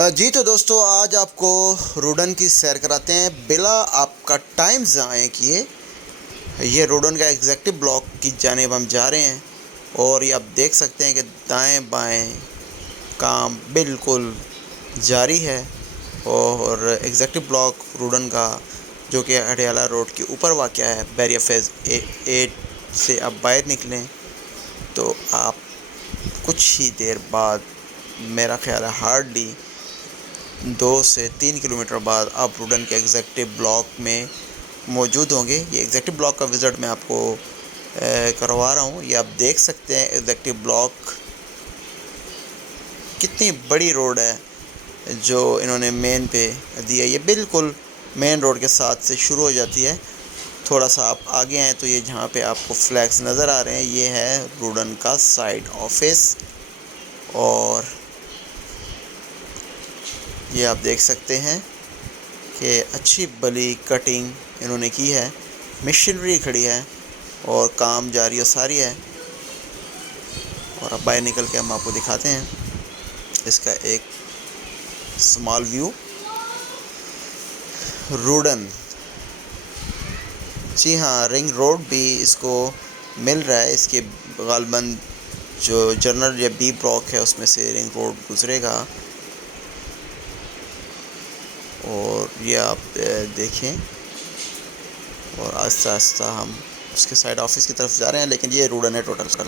जी तो दोस्तों आज आपको रोडन की सैर कराते हैं बिला आपका टाइम ज़ाया किए। ये रोडन का एग्जैक्टिव ब्लॉक की जानिब हम जा रहे हैं और ये आप देख सकते हैं कि दाएं बाएं काम बिल्कुल जारी है। और एग्जैक्टिव ब्लॉक रोडन का जो कि अडयाला रोड के ऊपर वाक़या है, बैरिया फेज़ 8 से आप बाहर निकलें तो आप कुछ ही देर बाद, मेरा ख़्याल है हार्डली 2 से 3 किलोमीटर बाद आप रोडन के एग्जैक्टिव ब्लॉक में मौजूद होंगे। ये एग्जैक्टिव ब्लॉक का विज़िट मैं आपको करवा रहा हूँ। ये आप देख सकते हैं एग्जैक्टिव ब्लॉक कितनी बड़ी रोड है जो इन्होंने मेन पे दी है। ये बिल्कुल मेन रोड के साथ से शुरू हो जाती है। थोड़ा सा आप आगे आएँ तो ये जहाँ पे आपको फ्लैग्स नज़र आ रहे हैं, ये है रोडन का साइड ऑफिस। और ये आप देख सकते हैं कि अच्छी भली कटिंग इन्होंने की है, मशीनरी खड़ी है और काम जारी और सारी है। और अब बाहर निकल के हम आपको दिखाते हैं इसका एक स्मॉल व्यू। रोडन, जी हाँ, रिंग रोड भी इसको मिल रहा है। इसके गालबन जो जनरल या बी ब्लॉक है उसमें से रिंग रोड गुजरेगा। और ये आप देखें, और आहिस्ता आहिस्ता हम उसके साइड ऑफिस की तरफ जा रहे हैं, लेकिन ये रोडन है टोटल उसका।